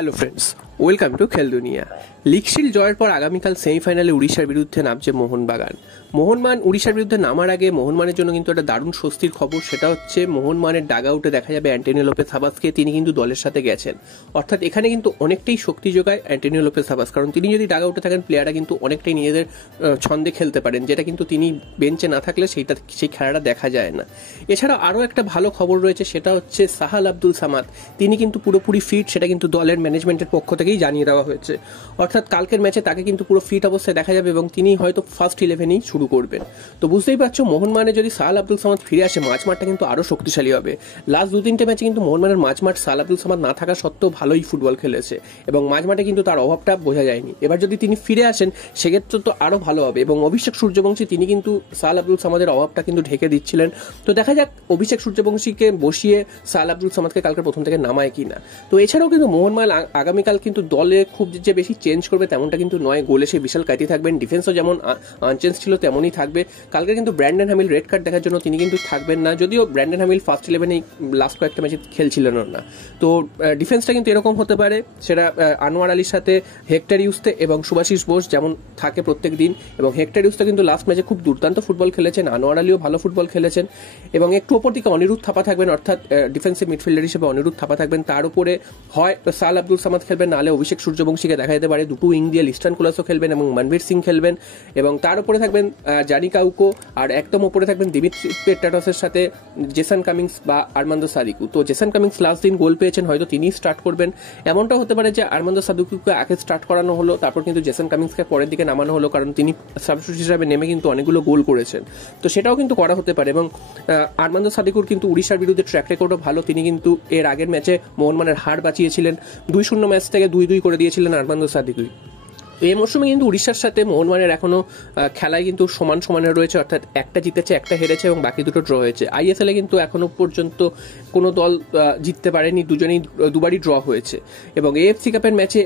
Hello friends, welcome to খেল দুনিয়া। League shield জয়ের পর আগামীকাল সেমিফাইনালে উড়িষ্যার বিরুদ্ধে নামছে মোহনবাগান। মোহনবাগান উড়িষ্যার বিরুদ্ধে নামার আগে মোহনবাগানের জন্য কিন্তু একটা দারুণ স্বস্তির খবর, সেটা হচ্ছে মোহনবাগানের ডাগ আউটে দেখা যাবে অ্যান্টোনিও লোপেজ হাবাসকে। তিনি কিন্তু দলের সাথে গেছেন, অর্থাৎ এখানে কিন্তু অনেকটাই শক্তি যোগায় অ্যান্টোনিও লোপেজ হাবাস, কারণ তিনি যদি ডাগ আউটে থাকেন প্লেয়াররা কিন্তু অনেকটাই নিজেদের ছন্দে খেলতে পারেন, যেটা কিন্তু তিনি বেঞ্চে না থাকলে সেই খেলাটা দেখা যায় না। এছাড়া আরও একটা ভালো খবর রয়েছে, সেটা হচ্ছে সাহাল আব্দুল সামাদ তিনি কিন্তু পুরোপুরি ফিট, সেটা কিন্তু দলের ম্যানেজমেন্টের পক্ষ থেকেই জানিয়ে দেওয়া হয়েছে। অর্থাৎ কালকের ম্যাচে তাকে কিন্তু পুরো ফিট অবস্থায় দেখা যাবে এবং তিনি হয়তো ফার্স্ট 11-এই শুরু করবেন। তো বুঝতেই পারছো মোহনবাগানে যদি সাহাল আব্দুল সামাদ ফিরে আসে, মাঝমাঠটা কিন্তু আরও শক্তিশালী হবে। লাস্ট 2-3টে ম্যাচে কিন্তু মোহনবাগানের মাঝমাঠ সাহাল আব্দুল সামাদ না থাকা সত্ত্বেও ভালোই ফুটবল খেলেছে এবং মাঝমাঠে কিন্তু তার অভাবটা বোঝা যায়নি। এবার যদি তিনি ফিরে আসেন সেক্ষেত্রে তো আরও ভালো হবে এবং অভিষেক সূর্যবংশী তিনি কিন্তু সাহাল আব্দুল সামাদের অভাবটা কিন্তু ঢেকে দিচ্ছিলেন। তো দেখা যাক অভিষেক সূর্যবংশীকে বসিয়ে সাহাল আব্দুল সামাদকে কালকে প্রথম থেকে নামায় কিনা। তো এছাড়াও কিন্তু মোহনবাগান আগামীকাল কিন্তু দলে খুব যে বেশি চেঞ্জ করবে তেমনটা কিন্তু নয়। গোলে সে বিশাল কাটি থাকবেন, ডিফেন্সও যেমন আনচেঞ্জ ছিল তেমনই থাকবে। কালকে কিন্তু ব্র্যান্ডন হ্যামিল রেড কার্ড দেখার জন্য তিনি কিন্তু থাকবেন না, যদিও ব্র্যান্ডন হ্যামিল ফার্স্ট 11-এই লাস্ট কয়েকটা ম্যাচে খেলছিলেন না। তো ডিফেন্সটা কিন্তু এরকম হতে পারে, সেটা আনোয়ার আলীর সাথে হেক্টর ইউসতে এবং সুভাশিস বোস যেমন থাকে প্রত্যেক দিন। এবং হেক্টর ইউসতে কিন্তু লাস্ট ম্যাচে খুব দুর্দান্ত ফুটবল খেলেছেন, আনোয়ার আলীও ভালো ফুটবল খেলেছেন এবং একটু ওপর দিকে অনিরুদ্ধ থাপা থাকবেন, অর্থাৎ ডিফেন্সিভ মিডফিল্ডার হিসেবে অনিরুদ্ধ থাপা থাকবেন। তার উপরে হয় সাহাল আব্দুল সামাদ খেলবেন, নাহলে অভিষেক সূর্যবংশীকে দেখা যেতে পারে। দুটো উইং দিয়ে লিস্টান কোলাসও খেলবেন এবং মনবীর সিং খেলবেন এবং তার উপরে থাকবেন জানি কাউকো, আর একদম উপরে থাকবেন দিমিত্রি পেট্রাটসের সাথে জেসন কামিংস বা আর্মান্দো সাদিকু। তো জেসন কামিংস লাস্ট দিন গোল পেয়েছেন, হয়তো তিনি স্টার্ট করবেন। এমনটাও হতে পারে যে আর্মান্দো সাদিকুকে আগে স্টার্ট করানো হলো, তারপর কিন্তু জেসন কামিংসকে পরের দিকে নামানো হলো, কারণ তিনি সাবস্টিটিউট হিসাবে নেমে কিন্তু অনেকগুলো গোল করেছেন। তো সেটাও কিন্তু করা হতে পারে এবং আর্মান্দো সাদিকুর কিন্তু উড়িষ্যার বিরুদ্ধে ট্র্যাক রেকর্ডও ভালো। তিনি কিন্তু এর আগের ম্যাচে মোহনবাগানের হার বাঁচিয়েছিলেন, 2-0 ম্যাচ থেকে 2-2 করে দিয়েছিলেন আর্মান্দো সাদিকু। এই মরশুমে কিন্তু উড়িষ্যার সাথে মোহনবাগানের এখনো খেলায় কিন্তু সমান সমানে রয়েছে, অর্থাৎ একটা জিতেছে একটা হেরেছে এবং বাকি দুটো ড্র হয়েছে। আইএসএলে কিন্তু এখনো পর্যন্ত কোনো দল জিততে পারেনি, দুবারই ড্র হয়েছে এবং এএফসি কাপের ম্যাচে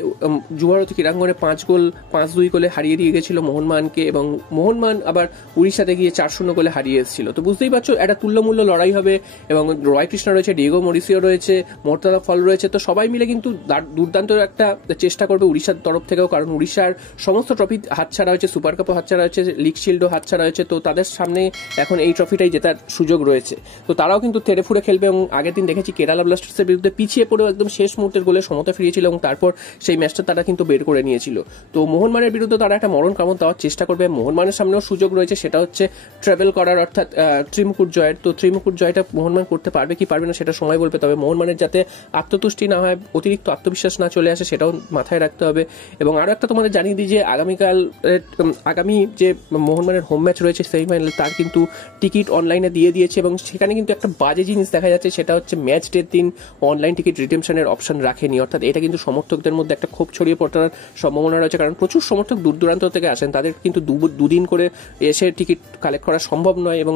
যুবভারতী ক্রীড়াঙ্গনে 5-2 গোলে হারিয়ে দিয়ে গেছিল মোহনবাগানকে এবং মোহনবাগান আবার উড়িষ্যাতে গিয়ে 4-0 গোলে হারিয়ে এসেছিল। তো বুঝতেই পারছো একটা তুল্যমূল্য লড়াই হবে এবং রয় কৃষ্ণা রয়েছে, ডিয়েগো মরিসিও রয়েছে, মোর্তাজা ফল রয়েছে। তো সবাই মিলে কিন্তু দুর্দান্ত একটা চেষ্টা করবে উড়িষ্যার তরফ থেকেও, কারণ উড়িষ্যার সমস্ত ট্রফি হাতছাড়া হয়েছে, সুপার কাপও হাতছাড়া হয়েছে, লিগ শিল্ডও হাতছাড়া হয়েছে। তো তাদের সামনে এখন এই ট্রফিটাই জেতার সুযোগ রয়েছে। তো তারাও কিন্তু তেড়ে ফুড়ে খেলবে এবং আগের দিন দেখেছি কেরালা ব্লাস্টার্সের বিরুদ্ধে পিছিয়ে পড়েও একদম শেষ মুহূর্তের গোলে সমতা ফিরিয়েছিল এবং তারপর সেই ম্যাচটা তারা কিন্তু বের করে নিয়েছিল। তো মোহনবাগানের বিরুদ্ধে তারা একটা মরণ কামড় দেওয়ার চেষ্টা করবে। মোহনবাগানের সামনেও সুযোগ রয়েছে, সেটা হচ্ছে ট্রাভেল করার, অর্থাৎ ত্রিমুকুট জয়ের। তো ত্রিমুকুট জয়টা মোহনবাগান করতে পারবে কি পারবে না সেটা সময় বলবে, তবে মোহনবাগানের যাতে আত্মতুষ্টি না হয়, অতিরিক্ত আত্মবিশ্বাস না চলে আসে, সেটাও মাথায় রাখতে হবে। এবং আরও একটা তোমাদের জানিয়ে দিই যে আগামী যে মোহনবাগানের হোম ম্যাচ রয়েছে সেমিফাইনালে, তার কিন্তু টিকিট অনলাইনে দিয়ে দিয়েছে এবং সেখানে কিন্তু একটা বাজে জিনিস দেখা যাচ্ছে, সেটা হচ্ছে ম্যাচ ডের দিন অনলাইন টিকিট রিডেমশনের অপশন রাখেনি। অর্থাৎ এটা কিন্তু সমর্থকদের মধ্যে একটা ক্ষোভ ছড়িয়ে পড়ার সম্ভাবনা রয়েছে, কারণ প্রচুর সমর্থক দূর দূরান্ত থেকে আসেন, তাদের কিন্তু দুদিন করে এসে টিকিট কালেক্ট করা সম্ভব নয় এবং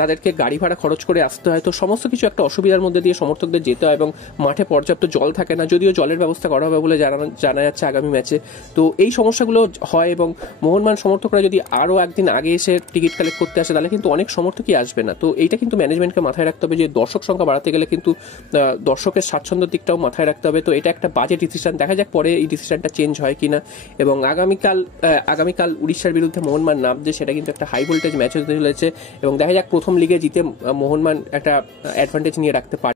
তাদেরকে গাড়ি ভাড়া খরচ করে আসতে হয়। তো সমস্ত কিছু একটা অসুবিধার মধ্যে দিয়ে সমর্থকদের যেতে হয় এবং মাঠে পর্যাপ্ত জল থাকে না, যদিও জলের ব্যবস্থা করা হবে বলে জানা যাচ্ছে আগামী ম্যাচে। তো এই সমস্যাগুলো হয় এবং মোহনবাগান সমর্থকরা যদি আরও একদিন আগে এসে টিকিট কালেক্ট করতে আসে তাহলে কিন্তু অনেক সমর্থকই আসবে না। তো এইটা কিন্তু ম্যানেজমেন্টকে মাথায় রাখতে হবে যে দর্শক সংখ্যা বাড়াতে গেলে কিন্তু দর্শকের স্বাচ্ছন্দ্যের দিকটাও মাথায় রাখতে হবে। তো এটা একটা বাজে ডিসিশন, দেখা যাক পরে এই ডিসিশনটা চেঞ্জ হয় কিনা। এবং আগামীকাল উড়িষ্যার বিরুদ্ধে মোহনবাগান নামছে, সেটা কিন্তু একটা হাই ভোল্টেজ ম্যাচ হতে চলেছে এবং দেখা যাক প্রথম লিগে জিতে মোহনবাগান একটা অ্যাডভান্টেজ নিয়ে রাখতে পারে।